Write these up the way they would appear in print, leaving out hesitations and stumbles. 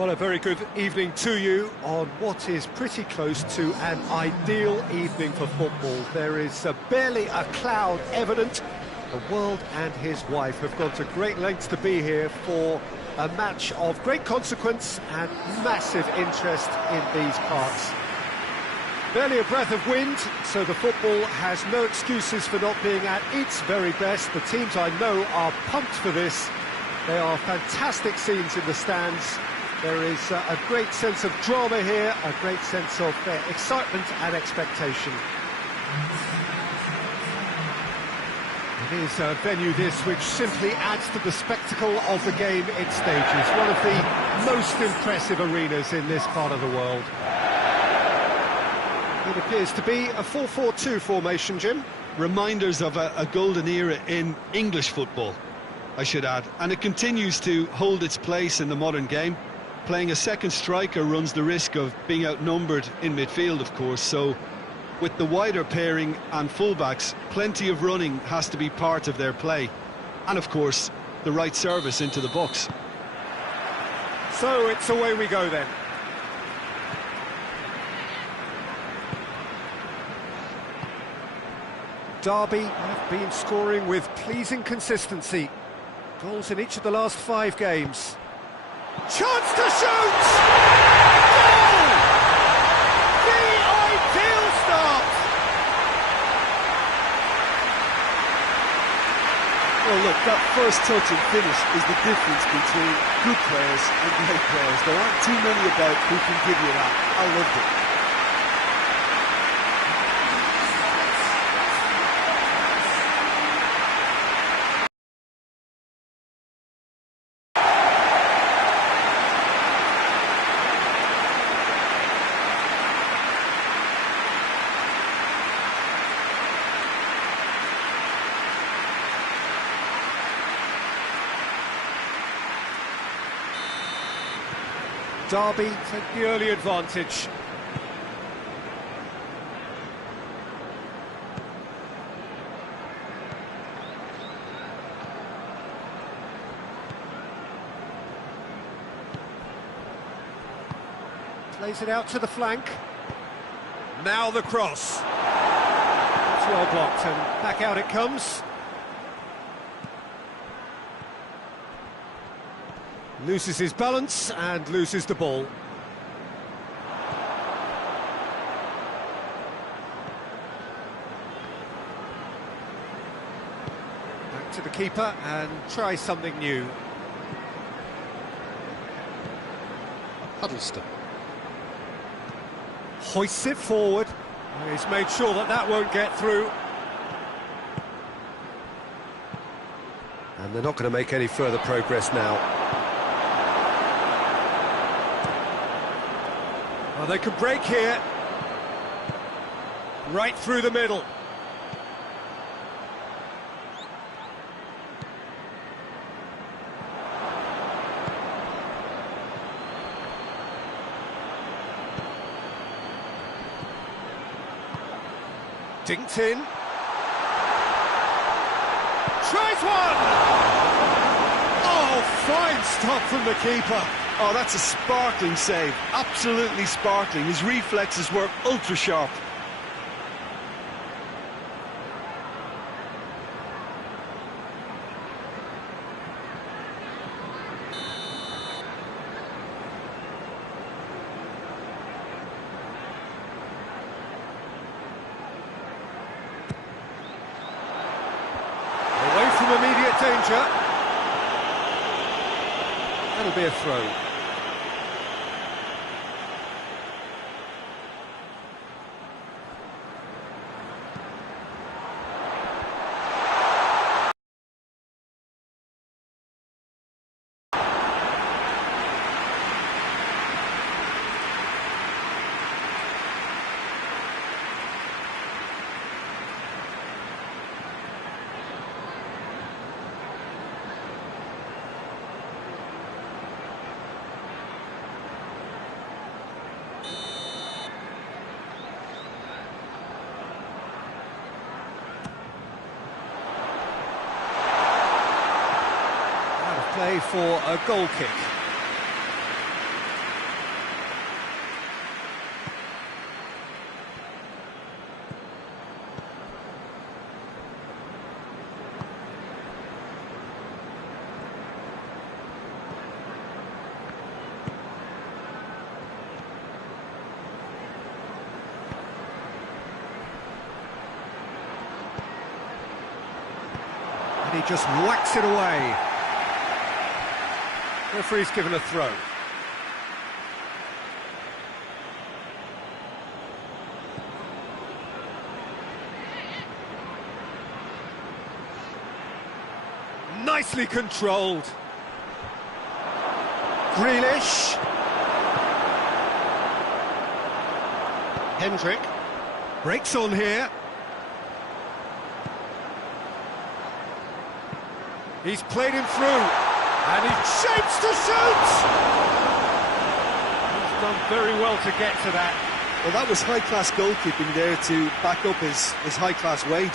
Well, a very good evening to you on what is pretty close to an ideal evening for football. There is barely a cloud evident. The world and his wife have gone to great lengths to be here for a match of great consequence and massive interest in these parts. Barely a breath of wind, so the football has no excuses for not being at its very best. The teams I know are pumped for this. There are fantastic scenes in the stands. There is a great sense of drama here, a great sense of excitement and expectation. It is a venue this which simply adds to the spectacle of the game it stages. One of the most impressive arenas in this part of the world. It appears to be a 4-4-2 formation, Jim. Reminders of a golden era in English football, I should add. And it continues to hold its place in the modern game. Playing a second striker runs the risk of being outnumbered in midfield, of course, so with the wider pairing and fullbacks, plenty of running has to be part of their play. And, of course, the right service into the box. So it's away we go then. Derby have been scoring with pleasing consistency. Goals in each of the last 5 games. Chance to shoot! Goal! The ideal start! Well, look, that first touch and finish is the difference between good players and great players. There aren't too many about who can give you that. I loved it. Derby take the early advantage. Plays it out to the flank. Now the cross. It's well blocked and back out it comes. Loses his balance and loses the ball. Back to the keeper and try something new. Huddleston. Hoists it forward. He's made sure that that won't get through. And they're not going to make any further progress now. Well, they could break here. Right through the middle. Dinked in. Tries one! Oh, fine stop from the keeper. Oh, that's a sparkling save, absolutely sparkling. His reflexes were ultra sharp. Away from immediate danger. That'll be a throw. Play for a goal kick. He just whacks it away. Referee's given a throw. Nicely controlled. Grealish. Hendrick. Breaks on here. He's played him through. And he shapes to shoot! He's done very well to get to that. Well, that was high-class goalkeeping there to back up his high-class wage.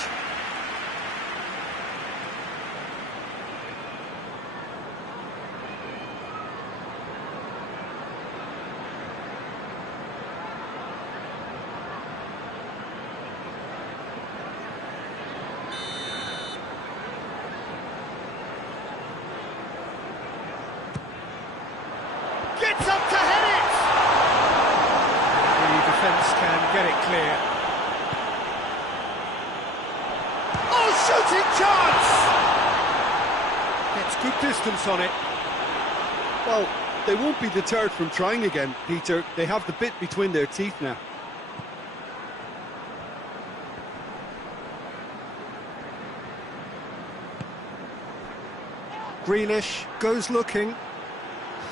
Gets up to head it! The defence can get it clear. Oh, shooting chance! Gets good distance on it. Well, they won't be deterred from trying again, Peter. They have the bit between their teeth now. Grealish goes looking.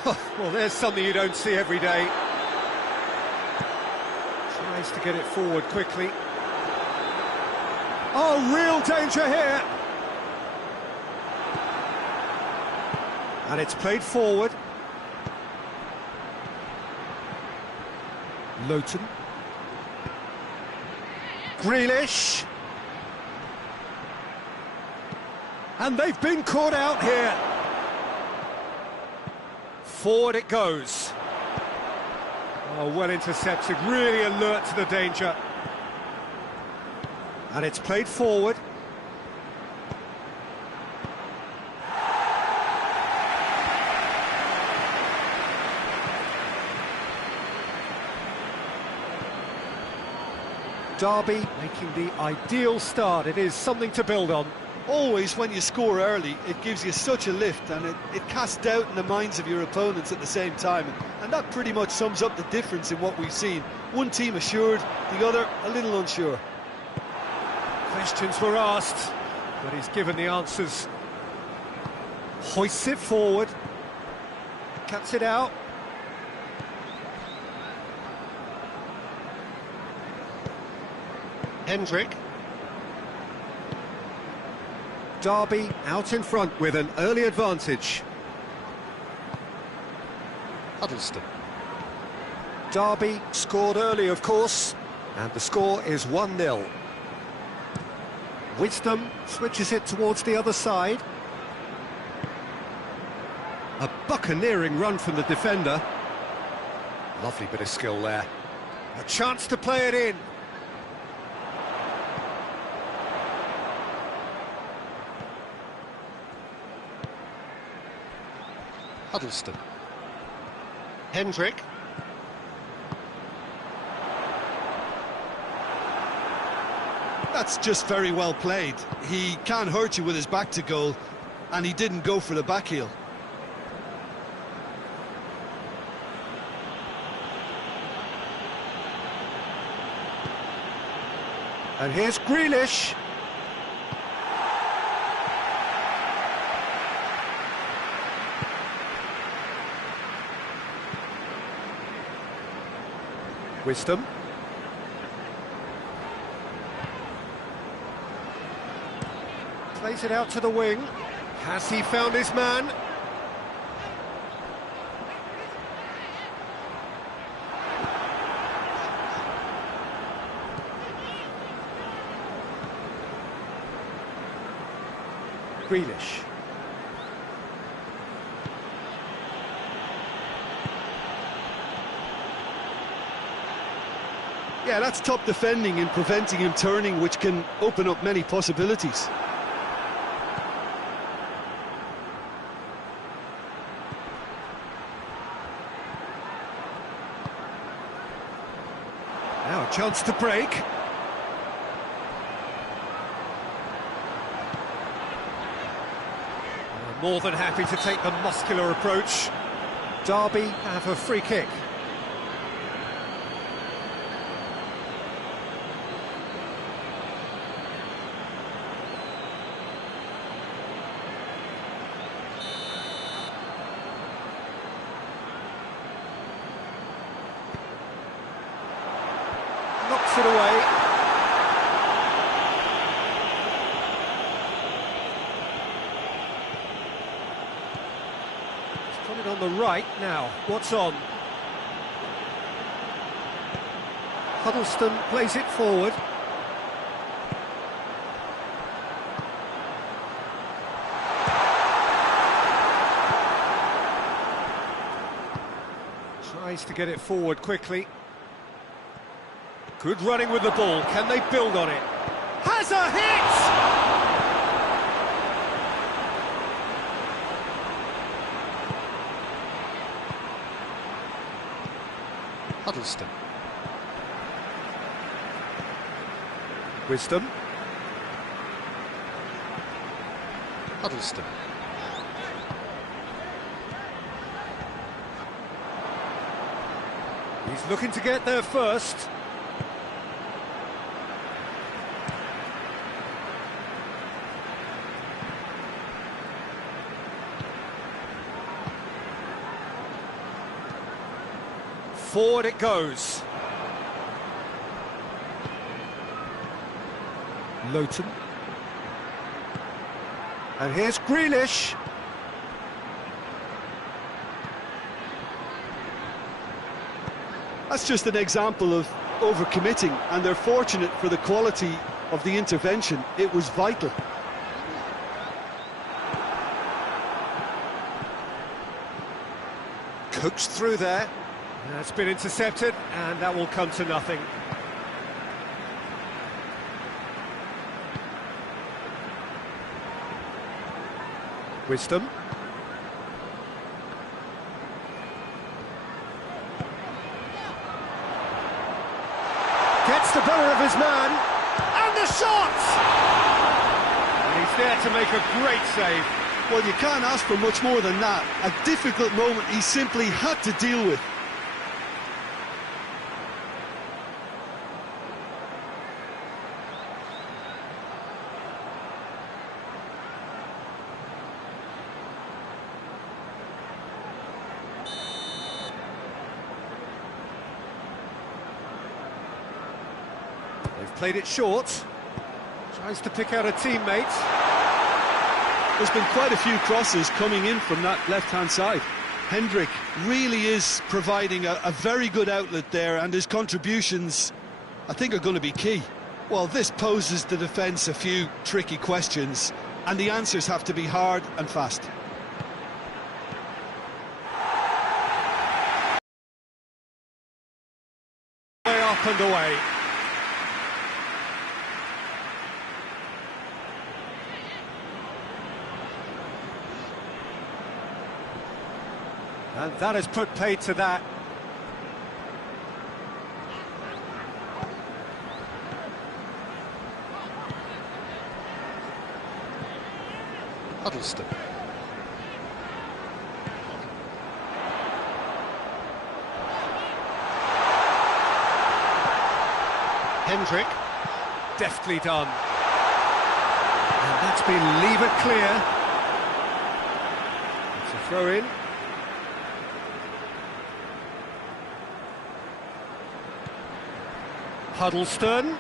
Well, there's something you don't see every day. Tries to get it forward quickly. Oh, real danger here. And it's played forward. Lowton. Grealish. And they've been caught out here. Forward it goes. Oh, well intercepted, really alert to the danger. And it's played forward. Derby making the ideal start. It is something to build on. Always, when you score early, it gives you such a lift, and it casts doubt in the minds of your opponents at the same time. And that pretty much sums up the difference in what we've seen. One team assured, the other a little unsure. Questions were asked, but he's given the answers. Hoists it forward. Cuts it out. Hendrick. Derby out in front with an early advantage. Huddleston. Derby scored early, of course, and the score is 1-0. Wisdom switches it towards the other side. A buccaneering run from the defender. Lovely bit of skill there. A chance to play it in. Huddleston. Hendrick. That's just very well played. He can't hurt you with his back to goal, and he didn't go for the back heel. And here's Grealish. Wisdom. Plays it out to the wing. Has he found his man? Grealish. Yeah, that's top defending and preventing him turning, which can open up many possibilities. Now a chance to break. More than happy to take the muscular approach. Derby have a free kick. Knocks it away. He's got it on the right now. What's on? Huddleston plays it forward. Tries to get it forward quickly. Good running with the ball. Can they build on it? Has a hit! Huddleston. Wisdom. Huddleston. He's looking to get there first. Forward it goes. Lowton. And here's Grealish. That's just an example of overcommitting, and they're fortunate for the quality of the intervention. It was vital. Coaxed through there. That's been intercepted, and that will come to nothing. Wisdom. Gets the better of his man, and the shot! And he's there to make a great save. Well, you can't ask for much more than that. A difficult moment he simply had to deal with. They've played it short. Tries to pick out a teammate. There's been quite a few crosses coming in from that left-hand side. Hendrick really is providing a very good outlet there, and his contributions, I think, are going to be key. Well, this poses the defence a few tricky questions, and the answers have to be hard and fast. Way up and away. And that has put paid to that. Huddleston. Hendrick. Deftly done. And that's been levered clear. It's a throw in. Huddleston.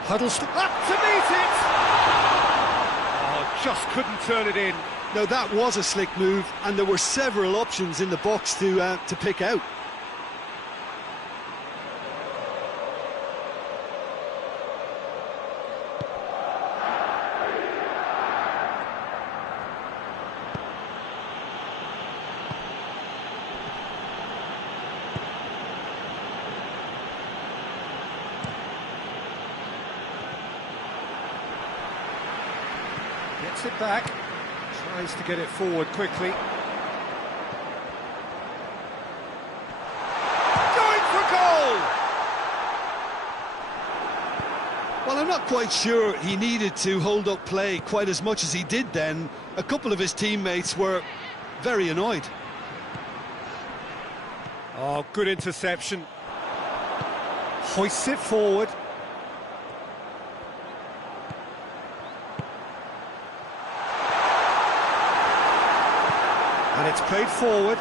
Huddleston up to meet it! Oh, just couldn't turn it in. Now that was a slick move, and there were several options in the box to pick out. Gets it back, tries to get it forward quickly. Going for goal! Well, I'm not quite sure he needed to hold up play quite as much as he did then. A couple of his teammates were very annoyed. Oh, good interception. Hoists it forward. And it's played forward.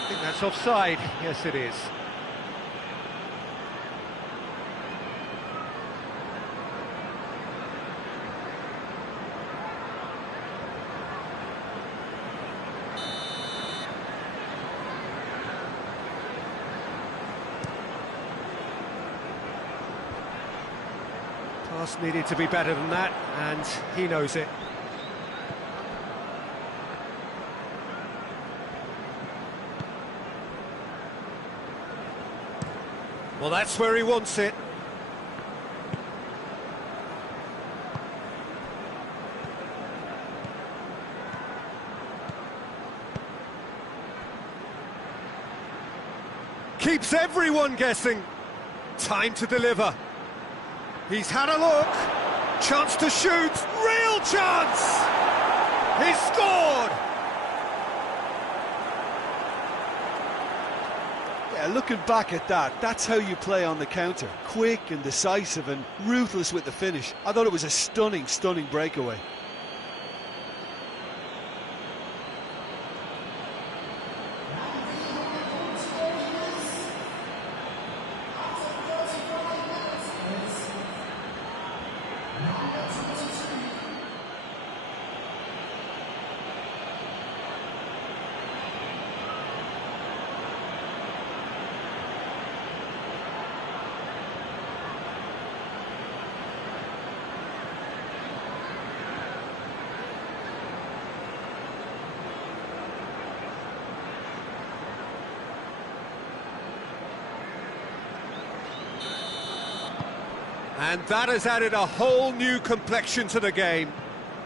I think that's offside. Yes, it is. Pass needed to be better than that, and he knows it. Well, that's where he wants it. Keeps everyone guessing. Time to deliver. He's had a look. Chance to shoot. Real chance! He's scored! Yeah, looking back at that, that's how you play on the counter. Quick and decisive and ruthless with the finish. I thought it was a stunning, stunning breakaway. And that has added a whole new complexion to the game.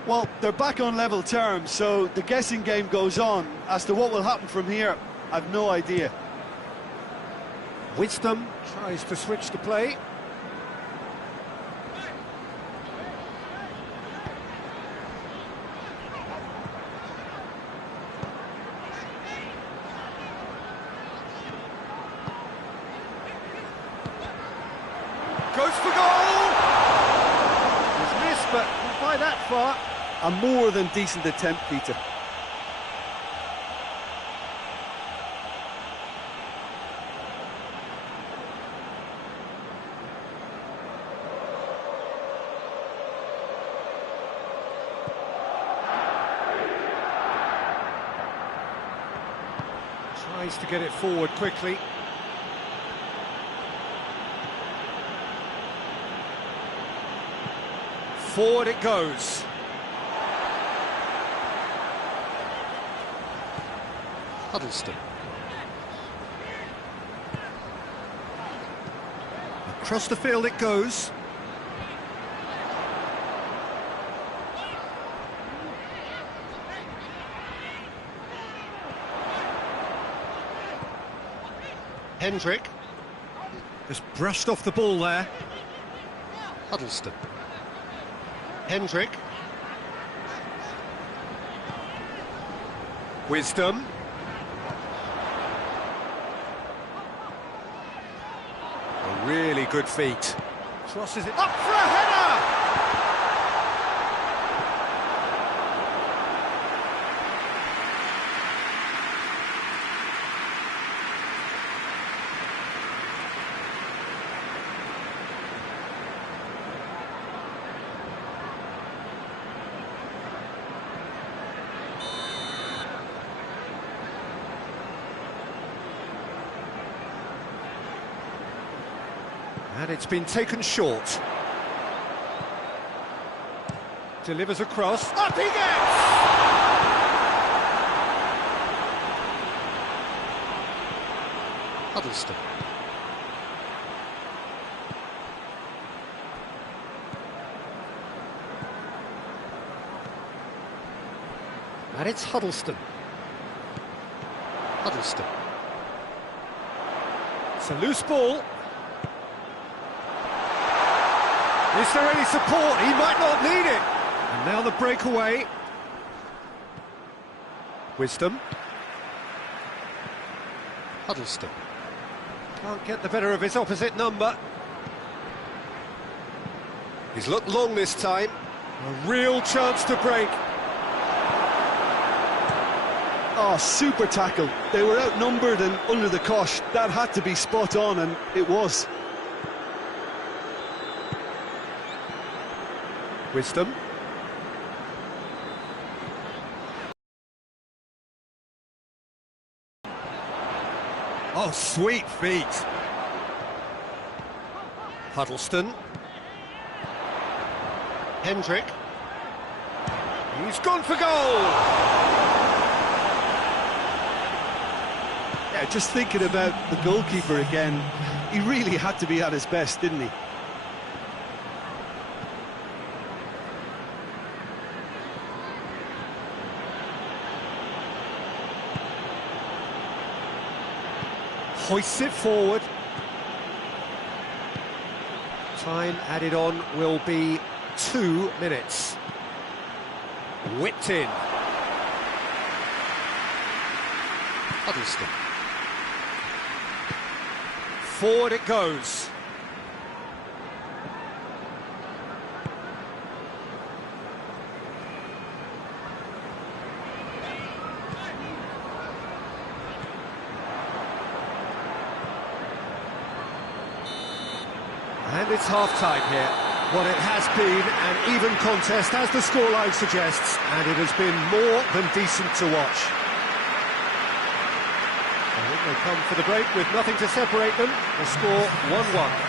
Well, they're back on level terms, so the guessing game goes on. As to what will happen from here, I've no idea. Wisdom tries to switch the play. Goes for goal! He's missed, but not by that far. A more than decent attempt, Peter. Tries to get it forward quickly. Forward it goes. Huddleston. Across the field it goes. Hendrick. Just brushed off the ball there. Huddleston. Hendrick. Wisdom. A really good feat. Crosses it up for a header! And it's been taken short. Delivers across. Up he gets! Huddleston. And it's Huddleston. Huddleston. It's a loose ball. Is there any support? He might not need it. And now the breakaway. Wisdom. Huddleston. Can't get the better of his opposite number. He's looked long this time. A real chance to break. Oh, super tackle. They were outnumbered and under the cosh. That had to be spot on, and it was. Wisdom. Oh, sweet feet. Huddleston. Hendrick. He's gone for goal! Yeah, just thinking about the goalkeeper again, he really had to be at his best, didn't he? Hoists it forward. Time added on will be 2 minutes. Whipped in. Huddleston. Forward it goes. And it's half-time here. Well, it has been an even contest, as the scoreline suggests, and it has been more than decent to watch. And they come for the break with nothing to separate them. The score 1-1.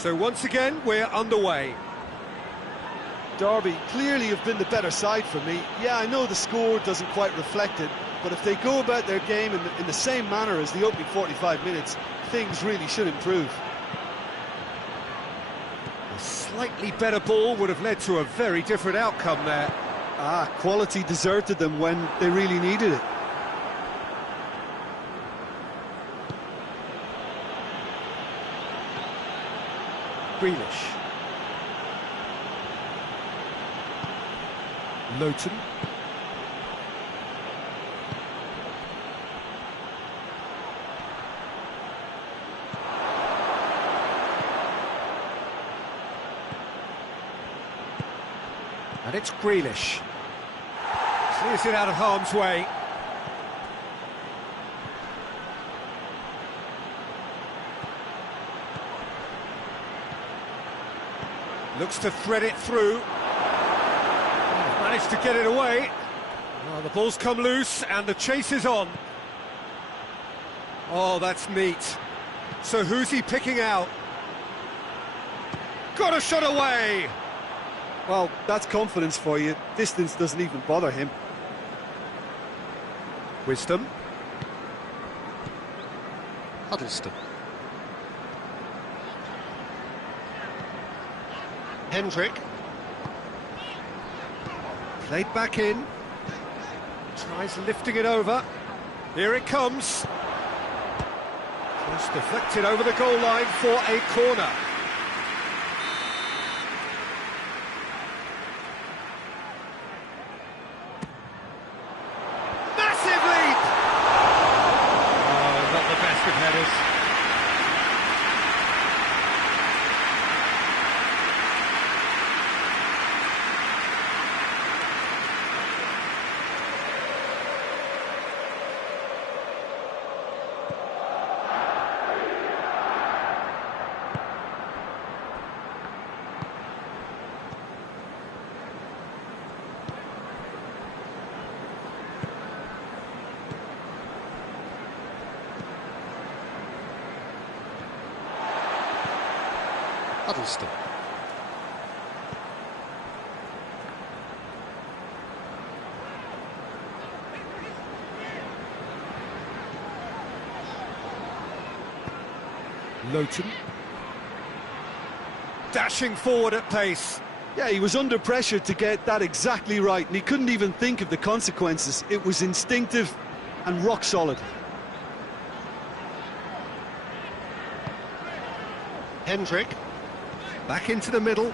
So once again, we're underway. Derby clearly have been the better side for me. Yeah, I know the score doesn't quite reflect it, but if they go about their game in the same manner as the opening 45 minutes, things really should improve. A slightly better ball would have led to a very different outcome there. Quality deserted them when they really needed it. Grealish. Lowton. And it's Grealish. Clears it out of harm's way. Looks to thread it through. Managed to get it away. Oh, the ball's come loose and the chase is on. Oh, that's neat. So who's he picking out? Got a shot away! Well, that's confidence for you. Distance doesn't even bother him. Wisdom. Huddleston. Hendrick. Played back in. Tries lifting it over. Here it comes. Just deflected over the goal line for a corner. Massive leap! Oh, not the best of headers. Huddleston. Lowton. Dashing forward at pace. Yeah, he was under pressure to get that exactly right, and he couldn't even think of the consequences. It was instinctive and rock solid. Hendrick. Back into the middle.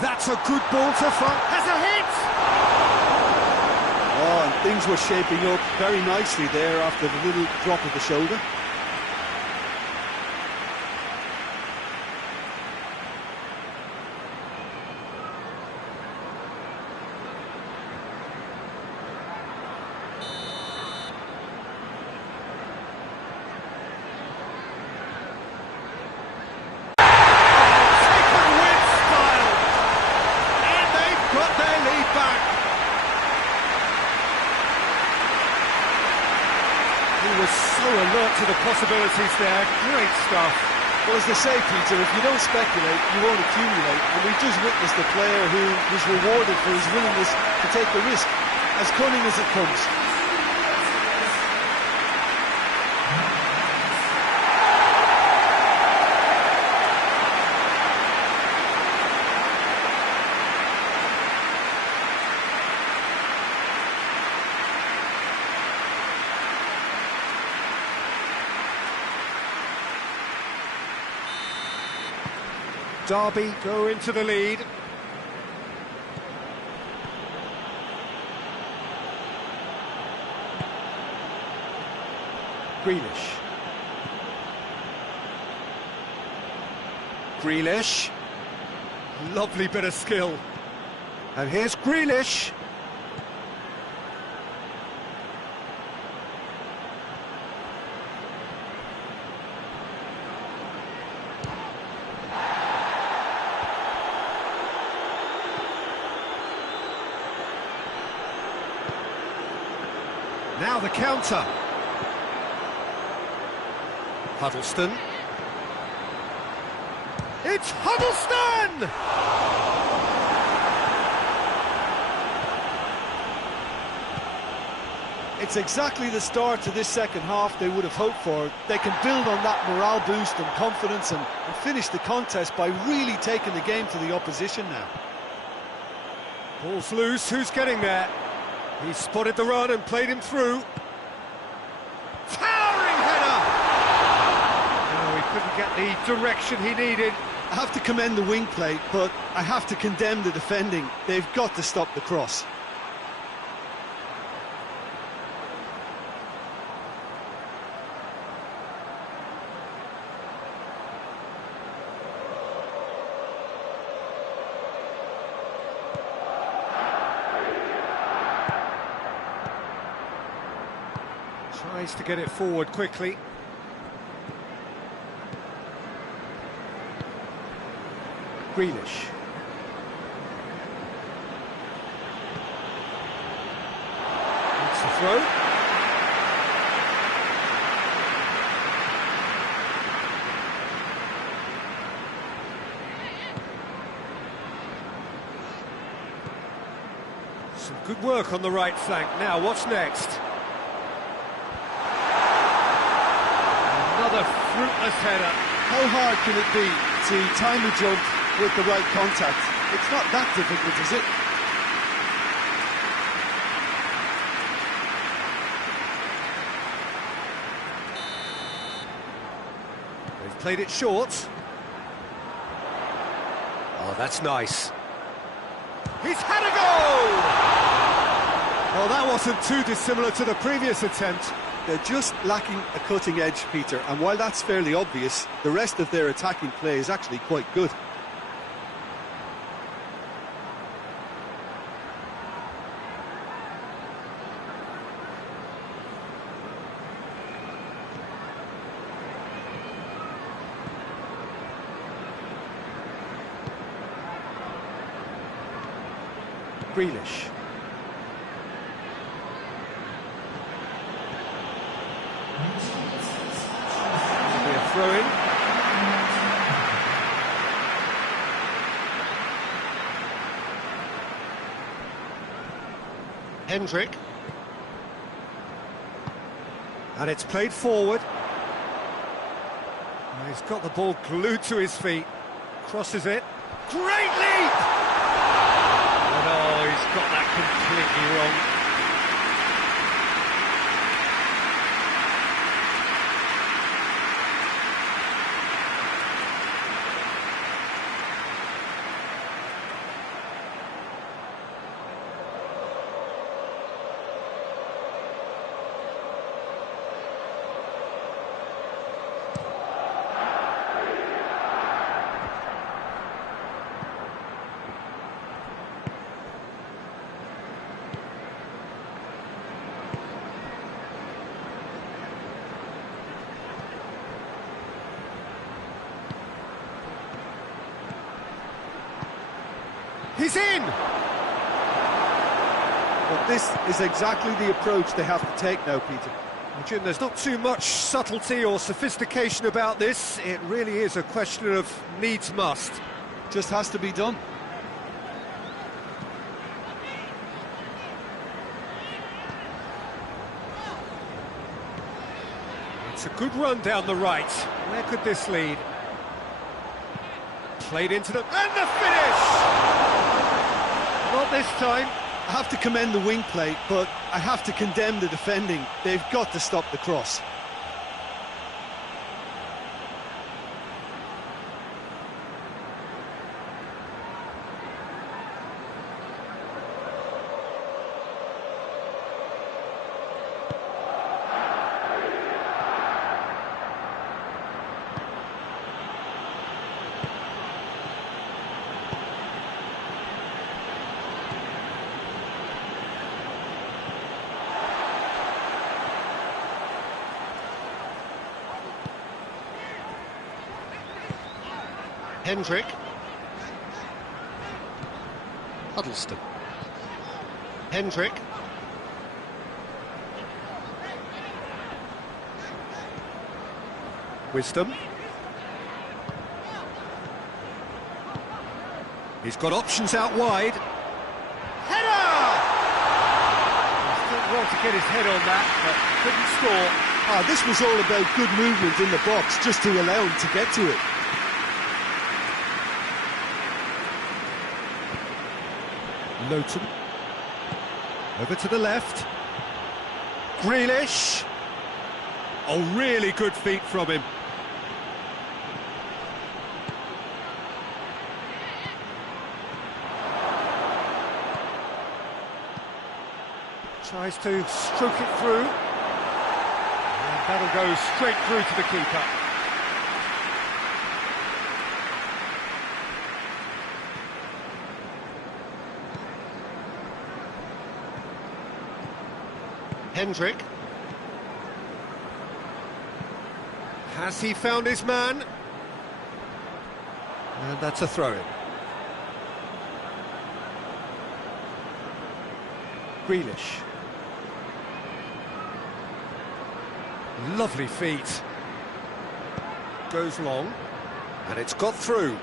That's a good ball to front. Has a hit! Oh, and things were shaping up very nicely there after the little drop of the shoulder. He was so alert to the possibilities there. Great stuff. Well, as they say, Peter, if you don't speculate, you won't accumulate. And we've just witnessed a player who was rewarded for his willingness to take the risk, as cunning as it comes. Derby go into the lead. Grealish. Grealish. Lovely bit of skill. And here's Grealish. Now the counter. Huddleston. It's Huddleston! It's exactly the start to this second half they would have hoped for. They can build on that morale boost and confidence and finish the contest by really taking the game to the opposition now. Ball's loose, who's getting there? He spotted the run and played him through. Towering header! No, he couldn't get the direction he needed. I have to commend the wing play, but I have to condemn the defending. They've got to stop the cross. Tries to get it forward quickly. Grealish. It's the throw. Some good work on the right flank. Now, what's next? Another fruitless header. How hard can it be to time a jump with the right contact? It's not that difficult, is it? They've played it short. Oh, that's nice. He's had a goal! Well, that wasn't too dissimilar to the previous attempt. They're just lacking a cutting edge, Peter, and while that's fairly obvious, the rest of their attacking play is actually quite good. Grealish. Throw-in. Hendrick. And it's played forward. He's got the ball glued to his feet. Crosses it. Great leap! And oh, he's got that completely wrong. He's in! But this is exactly the approach they have to take now, Peter. Well, Jim, there's not too much subtlety or sophistication about this. It really is a question of needs must. Just has to be done. It's a good run down the right. Where could this lead? Played into the... and the finish! Not this time. I have to commend the wing play, but I have to condemn the defending. They've got to stop the cross. Hendrick. Huddleston. Hendrick. Wisdom. He's got options out wide. Header! He's done well to get his head on that, but couldn't score. This was all about good movement in the box, just to allow him to get to it. Lowton. Over to the left. Grealish. Oh, really good feet from him. Tries to stroke it through. And that'll go straight through to the keeper. Hendrick. Has he found his man? And that's a throw-in. Grealish. Lovely feet. Goes long. And it's got through.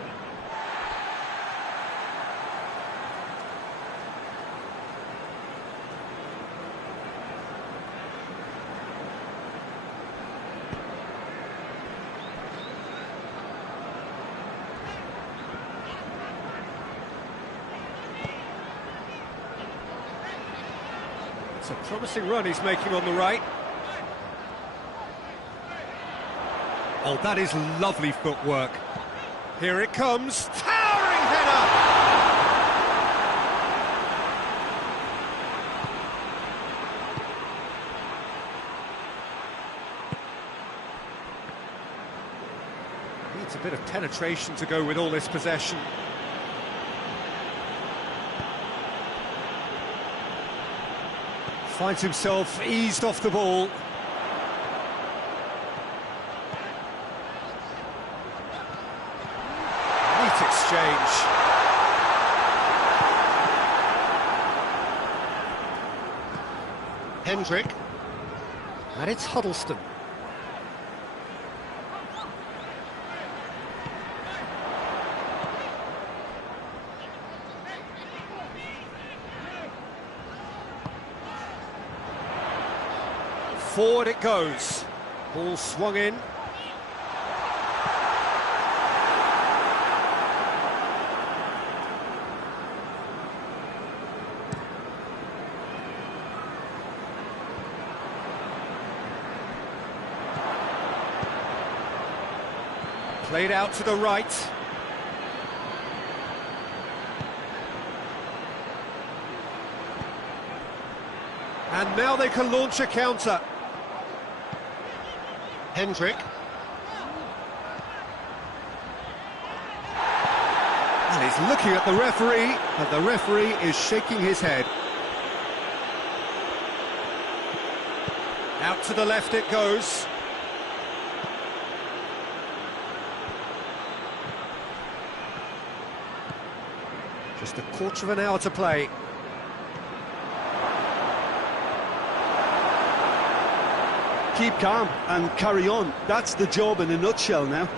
It's a promising run he's making on the right. Oh, that is lovely footwork. Here it comes. Towering header! Needs a bit of penetration to go with all this possession. Finds himself eased off the ball. Neat exchange. Hendrick. And it's Huddleston. Forward it goes. Ball swung in. Played out to the right. And now they can launch a counter. Hendrick. And he's looking at the referee, and the referee is shaking his head. Out to the left it goes. Just a quarter of an hour to play. Keep calm and carry on. That's the job in a nutshell now.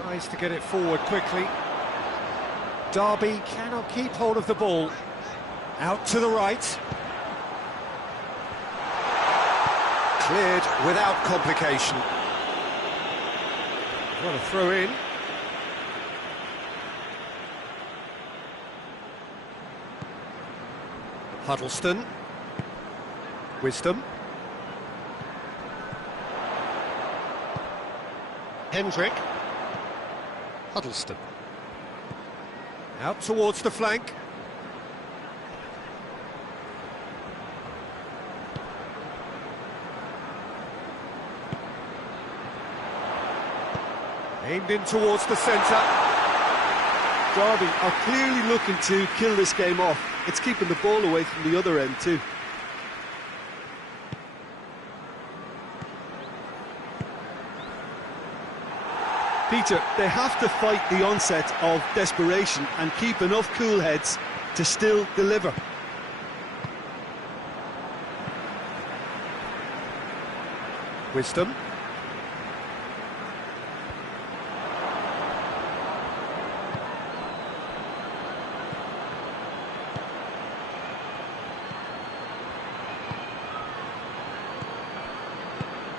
Tries to get it forward quickly. Derby cannot keep hold of the ball. Out to the right. Cleared without complication. What a throw in. Huddleston. Wisdom. Hendrick. Huddleston. Out towards the flank. Aimed in towards the centre. Derby are clearly looking to kill this game off. It's keeping the ball away from the other end too. Peter, they have to fight the onset of desperation and keep enough cool heads to still deliver. Wisdom.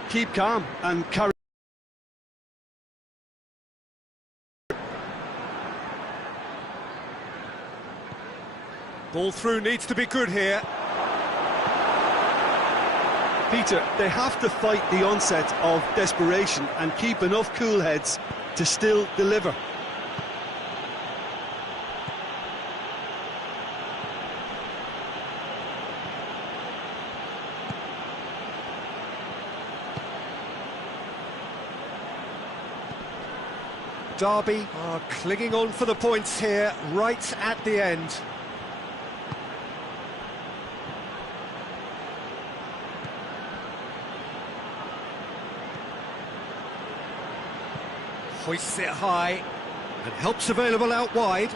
Keep calm and carry. Ball through needs to be good here. Peter, they have to fight the onset of desperation and keep enough cool heads to still deliver. Derby are clinging on for the points here, right at the end. Hoists it high, and help's available out wide.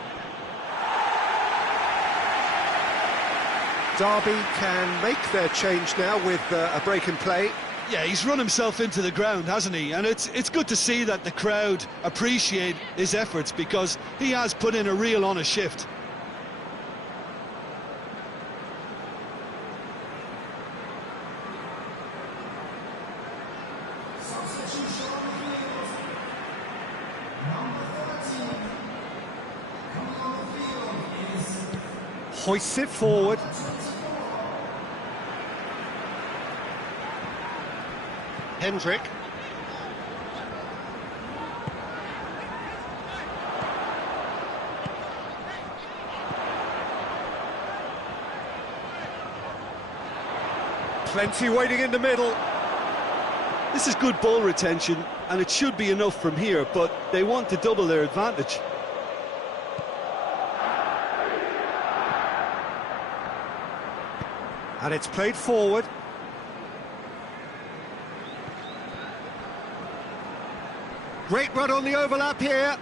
Derby can make their change now with a break in play. Yeah, he's run himself into the ground, hasn't he? And it's good to see that the crowd appreciate his efforts, because he has put in a real honest shift. Hoists it forward. Hendrick. Plenty waiting in the middle. This is good ball retention, and it should be enough from here, but they want to double their advantage. And it's played forward. Great run on the overlap here.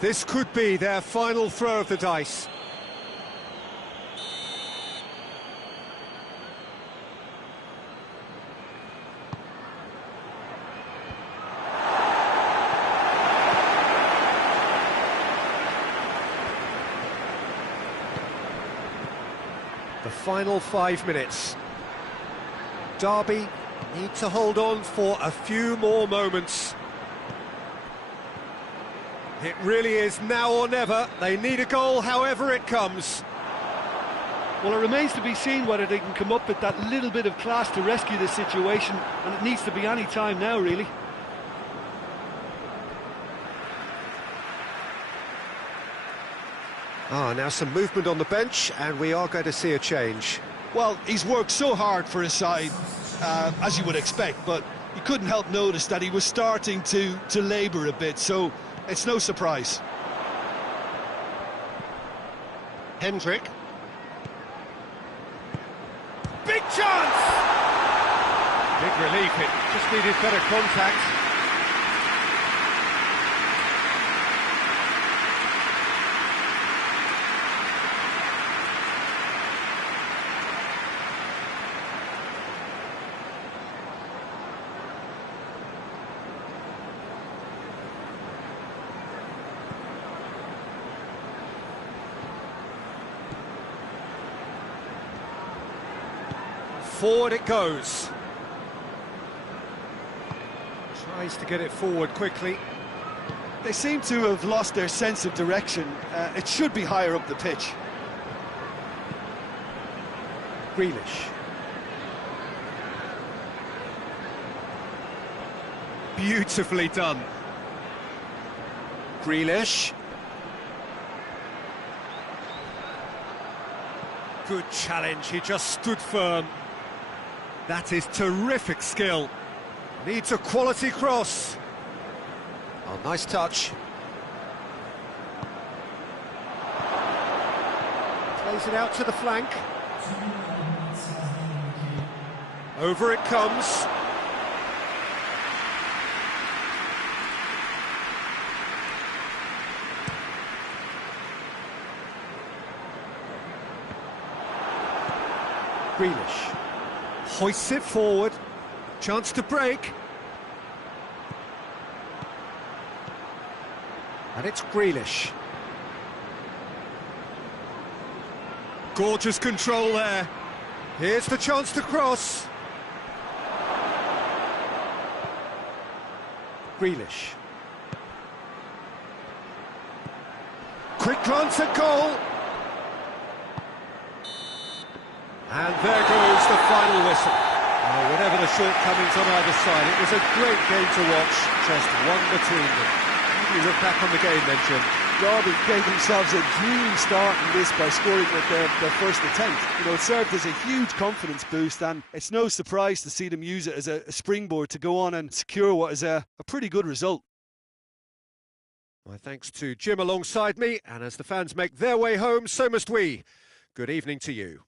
This could be their final throw of the dice. The final 5 minutes. Derby need to hold on for a few more moments. It really is now or never. They need a goal however it comes. Well, it remains to be seen whether they can come up with that little bit of class to rescue this situation, and it needs to be any time now, really. Now some movement on the bench, and we are going to see a change. Well, he's worked so hard for his side, as you would expect, but you couldn't help notice that he was starting to labour a bit, so it's no surprise. Hendrick. Big chance! Big relief, it just needed better contact. Forward it goes. Tries to get it forward quickly. They seem to have lost their sense of direction. It should be higher up the pitch. Grealish. Beautifully done. Grealish. Good challenge, he just stood firm. That is terrific skill. Needs a quality cross. Oh, nice touch. Plays it out to the flank. Over it comes. Grealish hoists it forward. Chance to break. And it's Grealish. Gorgeous control there. Here's the chance to cross. Grealish. Quick glance at goal. And there goes the final whistle. Whatever the shortcomings on either side, it was a great game to watch, just one between them. How do you look back on the game then, Jim? Derby gave themselves a huge start in this by scoring with their first attempt. You know, it served as a huge confidence boost, and it's no surprise to see them use it as a springboard to go on and secure what is a pretty good result. My thanks to Jim alongside me, and as the fans make their way home, so must we. Good evening to you.